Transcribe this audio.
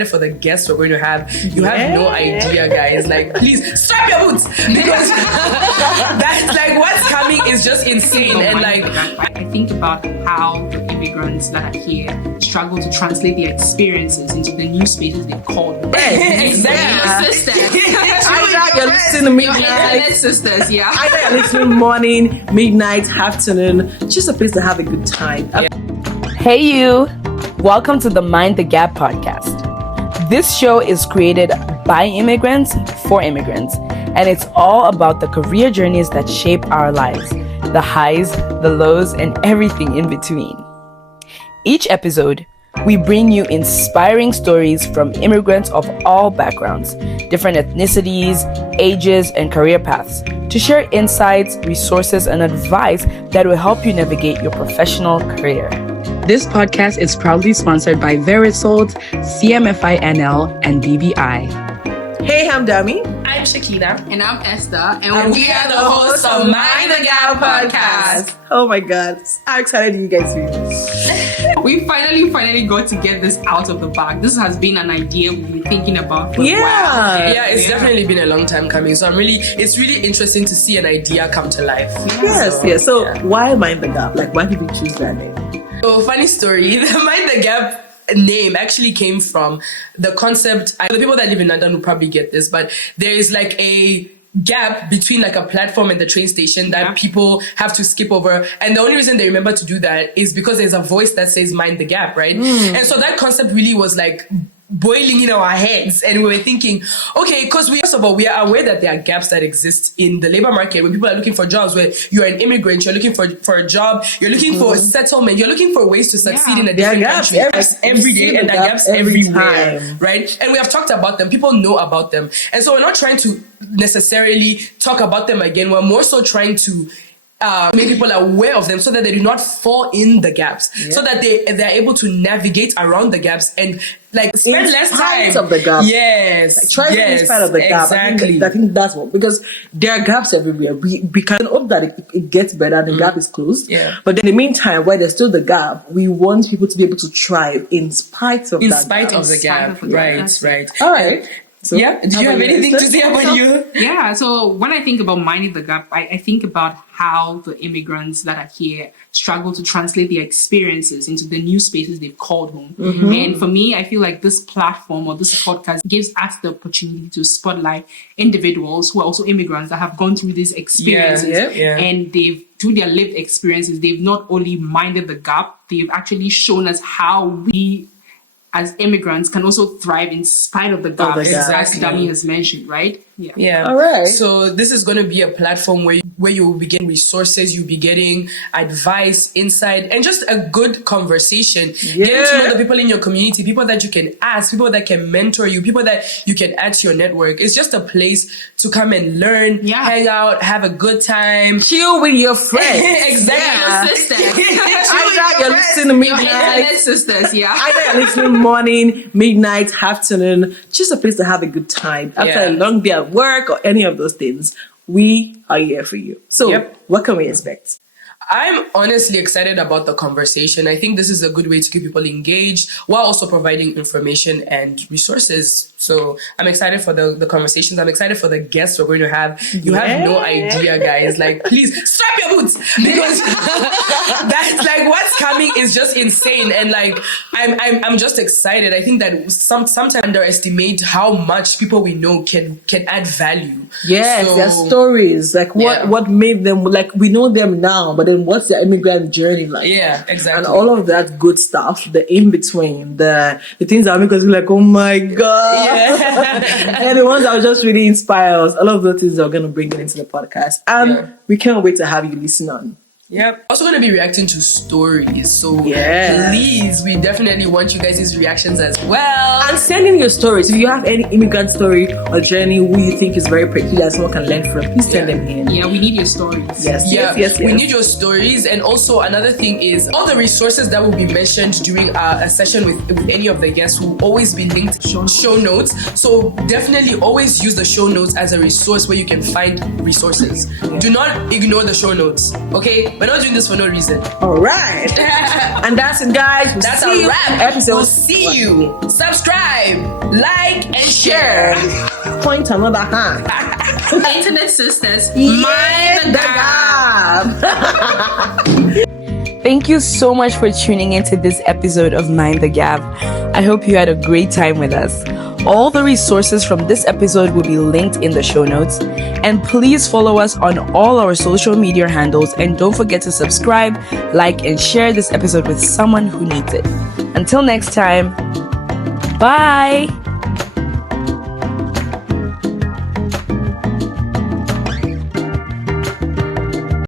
For the guests we're going to have, you have no idea, guys. Like, please strap your boots because that's like what's coming is just insane. And like, I think about how the immigrants that are here struggle to translate their experiences into the new spaces they've called home. Exactly. Your sisters. Either you're listening to Your midnight, internet sisters, yeah. either you're listening morning, midnight, afternoon, just a place to have a good time. Hey you! Welcome to the Mind the Gap podcast. This show is created by immigrants for immigrants, and it's all about the career journeys that shape our lives, the highs, the lows, and everything in between. Each episode, we bring you inspiring stories from immigrants of all backgrounds, different ethnicities, ages, and career paths to share insights, resources, and advice that will help you navigate your professional career. This podcast is proudly sponsored by Verisult, CMFI-NL, and BBI. Hey, I'm Dami. I'm Shakina. And I'm Esther. And we are the hosts of Mind the Gap podcast. Oh my God, how excited you guys are. We finally got to get this out of the bag. This has been an idea we've been thinking about for a while. Yeah, it's definitely been a long time coming. So it's really interesting to see an idea come to life. Yes. So why Mind the Gap? Like, why did we choose that name? So funny story, the Mind the Gap name actually came from the concept. The people that live in London will probably get this, but there is like a gap between like a platform and the train station that people have to skip over, and the only reason they remember to do that is because there's a voice that says mind the gap, right? And so that concept really was like boiling in our heads, and we were thinking, okay, because first of all, we are aware that there are gaps that exist in the labor market when people are looking for jobs, where you're an immigrant, you're looking for a job, you're looking for settlement, you're looking for ways to succeed in a different country. Every day, and there are gaps everywhere, right? And we have talked about them, people know about them, and so we're not trying to necessarily talk about them again. We're more so trying to make people aware of them so that they do not fall in the gaps, so that they're able to navigate around the gaps and like spend less time of the gap. Yes, like, try to be in spite of the gap. Exactly. I think that's what, because there are gaps everywhere. We can hope that it gets better and the gap is closed. Yeah. But in the meantime, while there's still the gap, we want people to be able to thrive in spite of the gap. Right. All right. So, do you have anything to say about you? Yeah, so when I think about minding the gap, I think about how the immigrants that are here struggle to translate their experiences into the new spaces they've called home. And for me, I feel like this platform or this podcast gives us the opportunity to spotlight individuals who are also immigrants that have gone through these experiences. And through their lived experiences, they've not only minded the gap, they've actually shown us how we as immigrants can also thrive in spite of the gap, as Dami has mentioned, right? Yeah. All right. So this is going to be a platform where you will be getting resources, you'll be getting advice, insight, and just a good conversation. Getting to know the people in your community, people that you can ask, people that can mentor you, people that you can add to your network. It's just a place to come and learn, hang out, have a good time. Chill with your friends. Exactly. Your sisters. Either you're listening to Your midnight, internet sisters, yeah. either you're listening morning, midnight, afternoon, just a place to have a good time. After a long day at work or any of those things, we are here for you. So what can we expect? I'm honestly excited about the conversation. I think this is a good way to keep people engaged while also providing information and resources. So I'm excited for the conversations. I'm excited for the guests we're going to have. You have no idea, guys. Like, please strap your boots because that's like what's coming is just insane. And like, I'm just excited. I think that sometimes underestimate how much people we know can add value. Yes, so, their stories. Like what made them, like we know them now, but then what's their immigrant journey like? Yeah, exactly. And all of that good stuff, the in between, the things that make us like, oh my God. And the ones that will just really inspire us. All of those things are going to bring it into the podcast. And we can't wait to have you listen on. Yep. Also going to be reacting to stories. So please, we definitely want you guys' reactions as well. And send in your stories. If you have any immigrant story or journey who you think is very peculiar that someone can learn from, please send them in. Yeah, we need your stories. Yes. We need your stories. And also another thing is all the resources that will be mentioned during a session with any of the guests will always be linked show notes. So definitely always use the show notes as a resource where you can find resources. Do not ignore the show notes. Okay? We're not doing this for no reason. All right. And that's it, guys. We'll That's see a you wrap. episode. We'll see you. Subscribe, like, and share. Point another hand. Internet sisters, Mind the gap. Thank you so much for tuning into this episode of Mind the Gap. I hope you had a great time with us. All the resources from this episode will be linked in the show notes. And please follow us on all our social media handles. And don't forget to subscribe, like, and share this episode with someone who needs it. Until next time, bye!